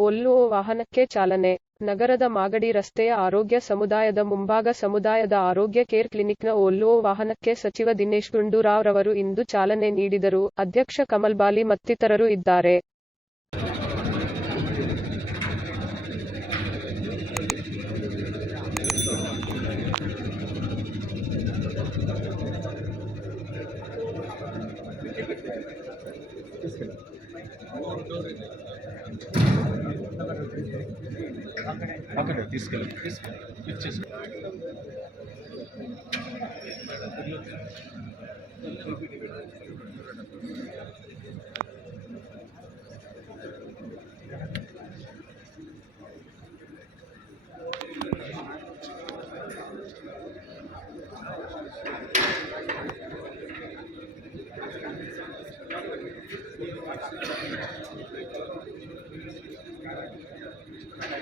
ಒಲ್ಲುವ ವಾಹನಕ್ಕೆ ಚಾಲನೆ. ನಗರದ ಮಾಗಡಿ ರಸ್ತೆಯ ಆರೋಗ್ಯ ಸಮುದಾಯದ ಮುಂಭಾಗ ಸಮುದಾಯದ ಆರೋಗ್ಯ ಕೇರ್ ಕ್ಲಿನಿಕ್ನ ಒಲ್ಲುವ ವಾಹನಕ್ಕೆ ಸಚಿವ ದಿನೇಶ್ ಗುಂಡೂರಾವ್ ರವರು ಇಂದು ಚಾಲನೆ ನೀಡಿದರು. ಅಧ್ಯಕ್ಷ ಕಮಲ್ ಬಾಲಿ ಮತ್ತಿತರರು ಇದ್ದಾರೆ. అక్కడ తీసుకెళ్ళి తీసుకెళ్ళి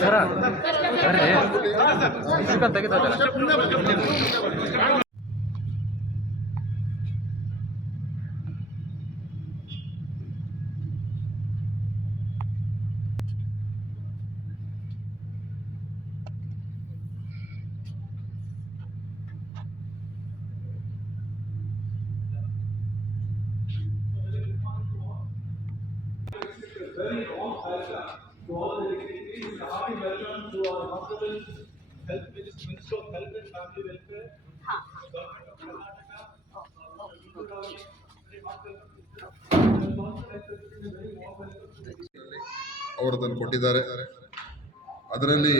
ಸರ ಬರ್ರಿ chicken very warm welcome to all the dignitaries, a hearty welcome to our honorable Health Minister, Minister of Health and Family Welfare, Government of Karnataka, uh. And the ಅವರು ಅದನ್ನು ಕೊಟ್ಟಿದ್ದಾರೆ ಅದರಲ್ಲಿ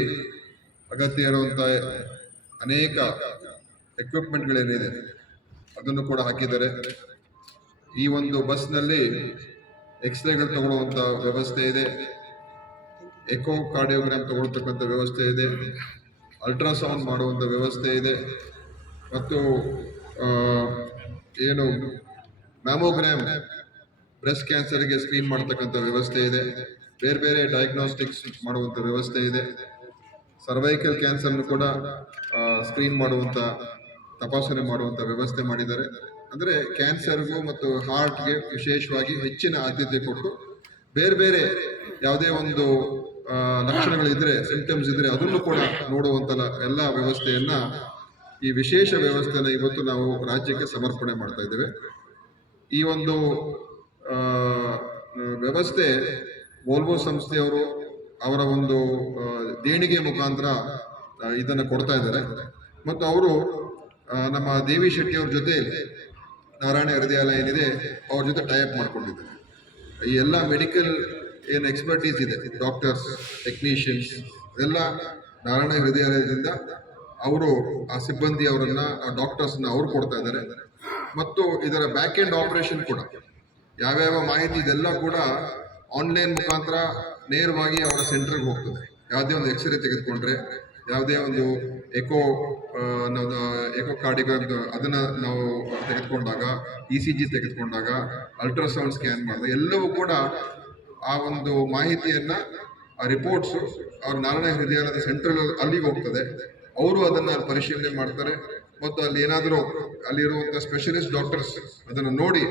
ಅಗತ್ಯ ಇರುವಂಥ ಅನೇಕ ಎಕ್ವಿಪ್ಮೆಂಟ್ಗಳೇನಿದೆ ಅದನ್ನು ಕೂಡ ಹಾಕಿದ್ದಾರೆ ಈ ಒಂದು ಬಸ್ನಲ್ಲಿ ಎಕ್ಸ್ರೇಗಳು ತಗೊಳ್ಳುವಂಥ ವ್ಯವಸ್ಥೆ ಇದೆ. ಎಕೋ ಕಾರ್ಡಿಯೋಗ್ರಾಮ್ ತಗೊಳ್ತಕ್ಕಂಥ ವ್ಯವಸ್ಥೆ ಇದೆ. ಅಲ್ಟ್ರಾಸೌಂಡ್ ಮಾಡುವಂಥ ವ್ಯವಸ್ಥೆ ಇದೆ. ಮತ್ತು ಏನು ಮ್ಯಾಮೋಗ್ರಾಮ್ ಬ್ರೆಸ್ಟ್ ಕ್ಯಾನ್ಸರ್ಗೆ ಸ್ಕ್ರೀನ್ ಮಾಡ್ತಕ್ಕಂಥ ವ್ಯವಸ್ಥೆ ಇದೆ. ಬೇರೆ ಬೇರೆ ಡಯಾಗ್ನೋಸ್ಟಿಕ್ಸ್ ಮಾಡುವಂಥ ವ್ಯವಸ್ಥೆ ಇದೆ. ಸರ್ವೈಕಲ್ ಕ್ಯಾನ್ಸರ್ನು ಕೂಡ ಸ್ಕ್ರೀನ್ ಮಾಡುವಂಥ ತಪಾಸಣೆ ಮಾಡುವಂಥ ವ್ಯವಸ್ಥೆ ಮಾಡಿದ್ದಾರೆ. ಅಂದರೆ ಕ್ಯಾನ್ಸರ್ಗೂ ಮತ್ತು ಹಾರ್ಟ್ಗೆ ವಿಶೇಷವಾಗಿ ಹೆಚ್ಚಿನ ಆದ್ಯತೆ ಕೊಟ್ಟು ಬೇರೆ ಬೇರೆ ಯಾವುದೇ ಒಂದು ಲಕ್ಷಣಗಳಿದ್ರೆ ಸಿಂಪ್ಟಮ್ಸ್ ಇದ್ರೆ ಅದನ್ನು ಕೂಡ ನೋಡುವಂಥ ಎಲ್ಲ ವ್ಯವಸ್ಥೆಯನ್ನ, ಈ ವಿಶೇಷ ವ್ಯವಸ್ಥೆನ ಇವತ್ತು ನಾವು ರಾಜ್ಯಕ್ಕೆ ಸಮರ್ಪಣೆ ಮಾಡ್ತಾ ಇದ್ದೇವೆ. ಈ ಒಂದು ವ್ಯವಸ್ಥೆ ವೋಲ್ವೋ ಸಂಸ್ಥೆಯವರು ಅವರ ಒಂದು ದೇಣಿಗೆ ಮುಖಾಂತರ ಇದನ್ನು ಕೊಡ್ತಾ ಇದ್ದಾರೆ. ಮತ್ತು ಅವರು ನಮ್ಮ ದೇವಿ ಶೆಟ್ಟಿಯವ್ರ ಜೊತೆ ನಾರಾಯಣ ಹೃದಯಾಲಯ ಏನಿದೆ, ಅವ್ರ ಜೊತೆ ಟೈಅಪ್ ಮಾಡ್ಕೊಂಡಿದ್ದಾರೆ. ಈ ಎಲ್ಲ ಮೆಡಿಕಲ್ ಏನು ಎಕ್ಸ್ಪರ್ಟೀಸ್ ಇದೆ ಡಾಕ್ಟರ್ಸ್ ಟೆಕ್ನಿಷಿಯನ್ಸ್ ಎಲ್ಲ ನಾರಾಯಣ ಹೃದಯಾಲಯದಿಂದ ಅವರು ಆ ಸಿಬ್ಬಂದಿ ಅವರನ್ನ, ಆ ಡಾಕ್ಟರ್ಸ್ನ ಅವ್ರು ಕೊಡ್ತಾ ಇದ್ದಾರೆ. ಮತ್ತು ಇದರ ಬ್ಯಾಕ್ ಎಂಡ್ ಆಪರೇಷನ್ ಕೂಡ. ಯಾವ್ಯಾವ ಮಾಹಿತಿ ಇದೆಲ್ಲ ಕೂಡ ಆನ್ಲೈನ್ ಮುಖಾಂತರ ನೇರವಾಗಿ ಅವರ ಸೆಂಟರ್ಗೆ ಹೋಗ್ತದೆ. ಯಾವುದೇ ಒಂದು ಎಕ್ಸ್ರೇ ತೆಗೆದುಕೊಂಡ್ರೆ ಯಾವುದೇ ಒಂದು ಎಕೋ ನಾವು ಎಕೋ ಕಾರ್ಡಿಗ್ರಾಮ್ ಅದನ್ನ ನಾವು ತೆಗೆದುಕೊಂಡಾಗ ಇ ಸಿ ಜಿ ತೆಗೆದುಕೊಂಡಾಗ ಅಲ್ಟ್ರಾಸೌಂಡ್ ಸ್ಕ್ಯಾನ್ ಮಾಡಿದಾಗ ಎಲ್ಲವೂ ಕೂಡ ಆ ಒಂದು ಮಾಹಿತಿಯನ್ನ, ಆ ರಿಪೋರ್ಟ್ಸ್ ಅವ್ರ ನಾರಾಯಣ ಹೃದಯಾಲಯದ ಸೆಂಟ್ರಲ್ ಅಲ್ಲಿಗೆ ಹೋಗ್ತದೆ. ಅವರು ಅದನ್ನ ಪರಿಶೀಲನೆ ಮಾಡ್ತಾರೆ. ಮತ್ತು ಅಲ್ಲಿ ಏನಾದರೂ ಅಲ್ಲಿರುವಂಥ ಸ್ಪೆಷಲಿಸ್ಟ್ ಡಾಕ್ಟರ್ಸ್ ಅದನ್ನು ನೋಡಿ,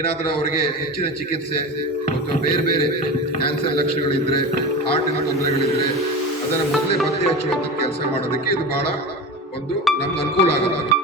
ಏನಾದರೂ ಅವರಿಗೆ ಹೆಚ್ಚಿನ ಚಿಕಿತ್ಸೆ, ಮತ್ತು ಬೇರೆ ಬೇರೆ ಕ್ಯಾನ್ಸರ್ ಲಕ್ಷಣಗಳಿದ್ರೆ ಹಾರ್ಟಿನ ತೊಂದರೆಗಳಿದ್ರೆ ಪತ್ತೆ ಹಚ್ಚುವಂಥ ಕೆಲಸ ಮಾಡೋದಕ್ಕೆ ಇದು ಬಹಳ ಒಂದು ನಮ್ಗೆ ಅನುಕೂಲ ಆಗುತ್ತೆ.